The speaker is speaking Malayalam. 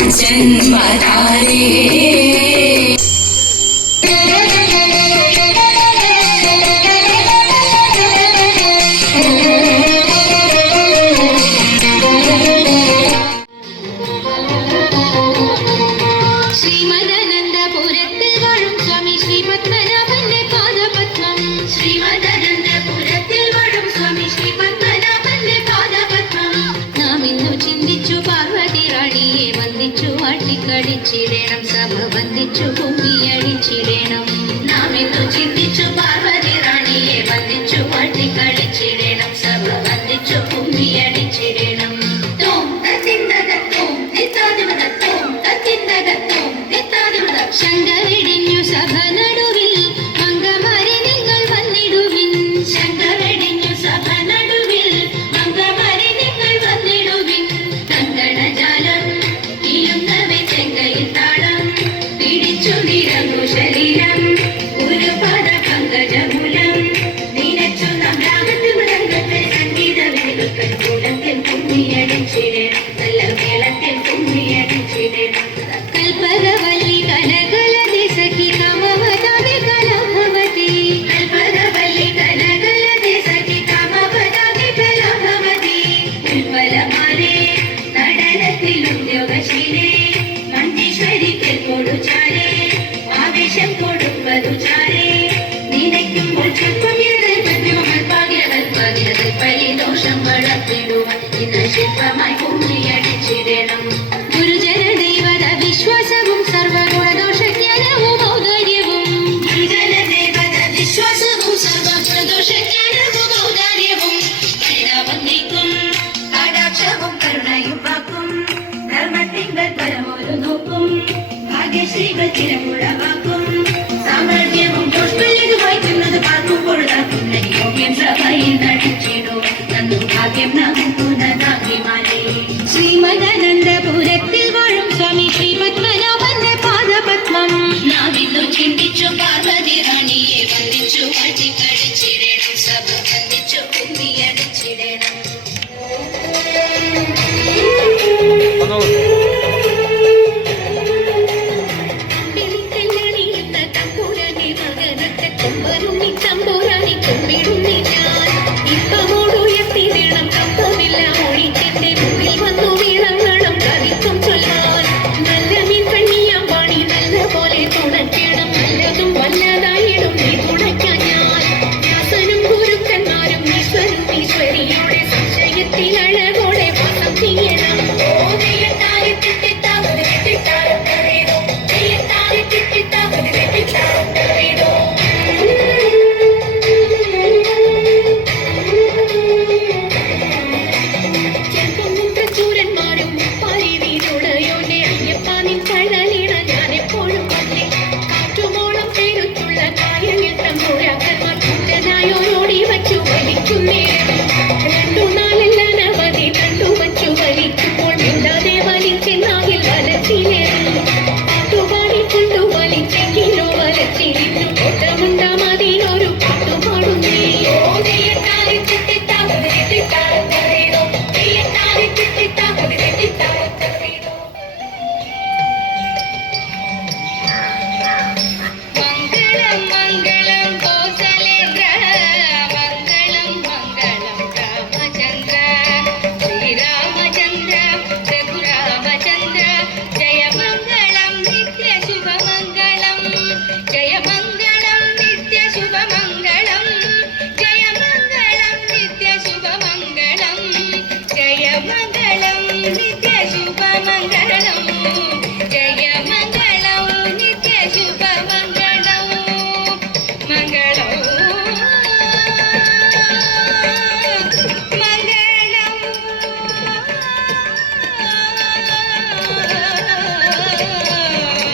ജന്മധാരേ ിടണം സഭ വന്ദിച്ചു കുമ്മിയടിച്ചിടണം നാം ഇന്നു ചിന്തിച്ചു പാർവതി റാണിയെ വന്ദിച്ചു വാട്ടിക്കളിച്ചിടണം സഭ വന്ദിച്ചു കുമ്മിയടിച്ചിടണം ശങ്കവിടിഞ്ഞു സഭ നടുവിൽ മംഗമാരി നിങ്ങൾ വന്നിടുവിൻ ശങ്കവിടിഞ്ഞു സഭ നടുവിൽ മംഗമാരി നിങ്ങൾ വന്നിടുവിൻ കങ്കണജാലം ശരീരം ഒരു പദ പങ്കജമൂലം നീനച്ചു നാം രാഗത്തിൽ മൃഗത്തെ സംഗീത വേദികൾ കൂടത്തിൽ കുമ്മിയടിച്ചിടണം നല്ല മേളത്തിൽ കുമ്മിയടിച്ചിടണം കൽപ്പകവല്ലി കനകലതി സഖി കാമവതാതി കലാഭവതി കൽപ്പകവല്ലി കനകലതി സഖി കാമവതാതി കലാഭവതി ഉൽപ്പലമാരേ നടനത്തിൽ ഉദ്യോഗശീലേ മഞ്ചേശ്വരിക്കൽ കൊടുച്ചാരേ ആവേശം കൊടുപ്പതു ചാരേ നിനയ്ക്കുമ്പോൾ പരിദോഷം വളർത്തിടുവാൻ ഇന്ന് ശില്പമായി കുമ്മിയടിച്ചിടണം ഗുരുജന ദൈവത വിശ്വാസവും സർവഗുണദോഷജ്ഞാനവും ഔദാര്യവും ഗുരുജന ദൈവത വിശ്വാസവും സർവഗുണദോഷജ്ഞാനവും ഔദാര്യവും പരിതാപം നീക്കും കടാക്ഷവും കരുണയും വാക്കും ധർമ്മത്തിങ്കൾ പരമൊരു നോക്കും ഭാഗ്യശ്രീകൾ ചിരമുഴവാക്കും സാമർഥ്യവും പുഷ്പല്യത് വായിക്കുന്നത് പാർക്കുമ്പോൾ യോഗ്യം സഭയിൽ നടിച്ചിടും തന്നു ഭാഗ്യം നമുക്കുനതാഭിമാനേ ശ്രീമദാനന്ദപുരത്തിൽ വാഴും സ്വാമി ശ്രീ പത്മനാഭന്റെ പാദപത്മം നാം ഇന്നു ചിന്തിച്ചു പാർവതി റാണിയെ വന്ദിച്ചു വാട്ടിക്കളിച്ചിടണം സഭ വന്ദിച്ചു കുമ്മിയടിച്ചിടണം തമ്പുരാനി കുമ്പിടുന്നി ഞാൻ ഇപ്പമോടുയർത്തിടണം കമ്പമില്ല ഒഴിച്ചെന്റെ മുന്നിൽ വന്നു വീഴങ്ങളും കവിത്വം ചൊല്ലാൻ നല്ല മീൻ കണ്ണിയാം പാണി നല്ല പോലെ തുണയ്ക്കണം നല്ലതും വല്ലതായിടും നീ തുണയ്ക്കാൻ ഞാൻ വ്യാസനും ഗുരുക്കന്മാരും ഈശ്വരും ഈശ്വരിയുടെ സംശയത്തിൽ അഴകോടെ വാസം ചെയ്യണം ചൂരന്മാരും പാരി വീടുടയോന്റെ അയ്യപ്പ നിൻ കഴൽ